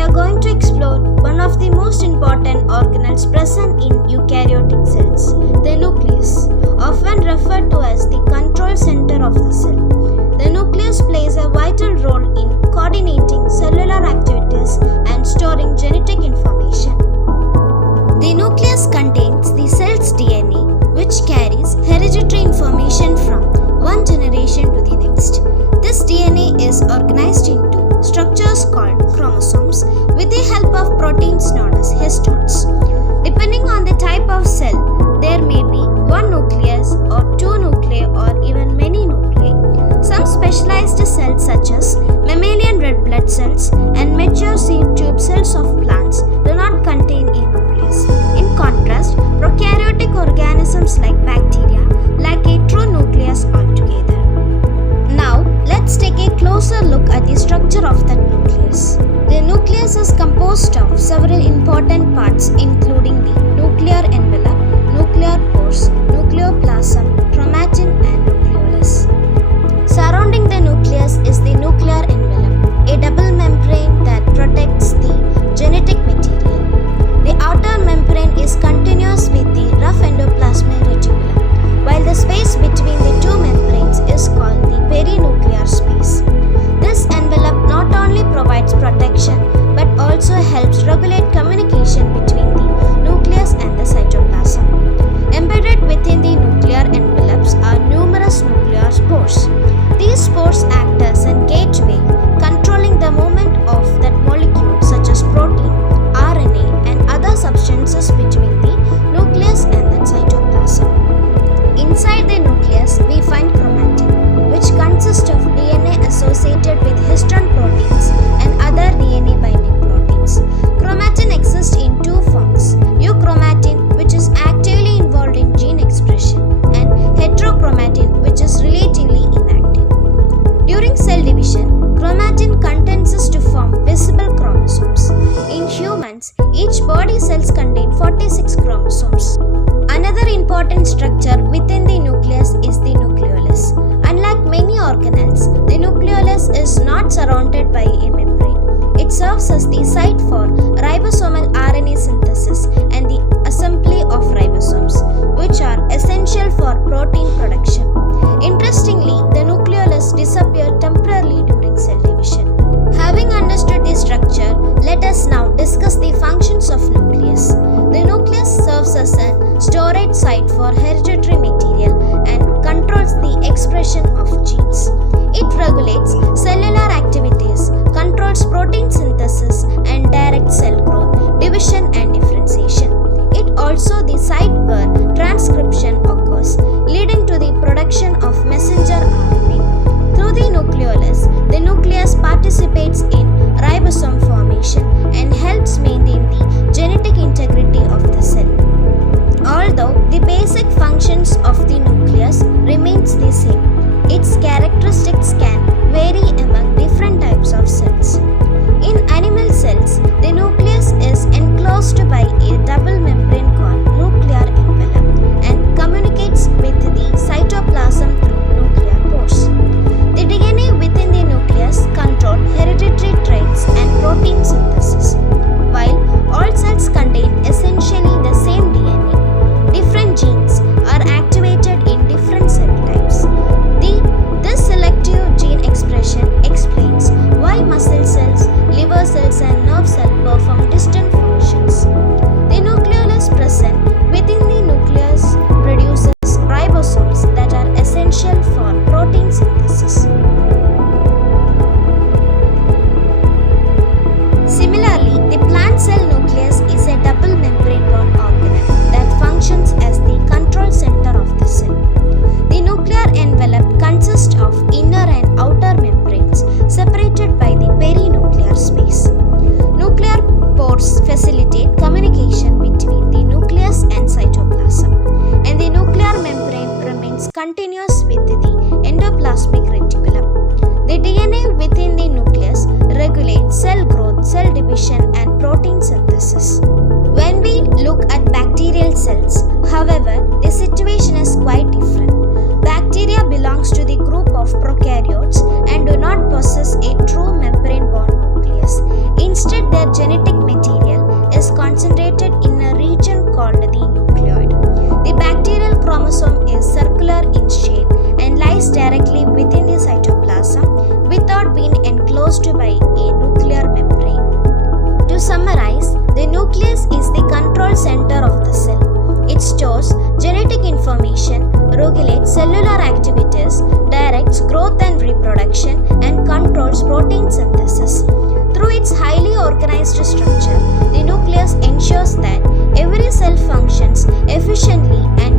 are going to explore one of the most important organelles present in eukaryotic cells, the nucleus, often referred to as the control center of the cell. The nucleus plays a vital role in coordinating cellular activities and storing genetic information. The nucleus contains the cell's DNA, which carries hereditary information from one generation to the next. This DNA is organized into structures called chromosomes with the help of proteins known as histones. Depending on the type of cell, there may be one nucleus or two nuclei or even many nuclei. Some specialized cells such as mammalian red blood cells and mature seed tube cells of plants do not contain a nucleus. In contrast, prokaryotic organisms like bacteria lack a true nucleus altogether. Now, let's take a closer look at the structure of that nucleus. The nucleus is composed of several important parts including the nuclear envelope, nuclear pores, nucleoplasm, chromatin and nucleolus. Surrounding the nucleus is the nuclear envelope, a double membrane that protects the genetic material. The outer membrane is continuous with the rough endoplasmic reticulum, while the space between the two membranes is called the perinuclear space. This envelope not only provides protection but also helps regulate communication between the nucleus and the cytoplasm. Embedded within the nuclear envelopes are numerous nuclear pores. These pores act as a gateway, controlling the movement of that molecule such as protein, RNA and other substances between the nucleus and the cytoplasm. Inside the nucleus, we find chromatin, which consists of DNA associated with histone proteins and other DNA binding proteins. Chromatin exists in two forms: euchromatin, which is actively involved in gene expression, and heterochromatin, which is relatively inactive. During cell division, chromatin condenses to form visible chromosomes. In humans, each body cells contain 46 chromosomes. Another important structure within the nucleus is the nucleolus. Unlike many organelles, the nucleolus is not surrounded by a membrane. It serves as the site for ribosomal RNA synthesis and the assembly of ribosomes, which are essential for protein production. Interestingly, the nucleolus disappeared temporarily during cell division. Having understood the structure, let us now discuss the functions of nucleus. The nucleus serves as a storage site for hereditary material and controls the expression of genes. It regulates cellular activities, controls protein synthesis, and directs cell growth, division, and differentiation. It also the site where transcription occurs, leading to the production of messenger RNA. Through the nucleolus, the nucleus participates in ribosome formation and helps maintain the genetic integrity of the cell. Although the basic functions of the nucleus remains the same, its characteristics can vary among different types of cells. In animal cells, the nucleus is enclosed by a double membrane called nuclear envelope and communicates with the cytoplasm through nuclear pores. The DNA within the nucleus controls hereditary traits and protein synthesis. While all cells contain essentially the same DNA, different genes are activated in different cell types. This selective gene expression explains why muscle cells, liver cells and nerve cells perform distinct functions. The nucleolus present within the nucleus produces ribosomes that are essential for protein synthesis. Similarly, the plant cell nucleus is a double membrane bound organelle that functions as the control center of the cell. The nuclear envelope consists of inner and outer membranes separated by the perinuclear space. Nuclear pores facilitate communication between the nucleus and cytoplasm, and the nuclear membrane remains continuous with the endoplasmic reticulum. The DNA within the nucleus regulates cell growth, cell division, and protein synthesis. When we look at bacterial cells, however, the situation is quite different. Bacteria belongs to the group of prokaryotes and do not possess a true membrane-bound nucleus. Instead, their organize directly within the cytoplasm without being enclosed by a nuclear membrane. To summarize, the nucleus is the control center of the cell. It stores genetic information, regulates cellular activities, directs growth and reproduction, and controls protein synthesis. Through its highly organized structure, the nucleus ensures that every cell functions efficiently and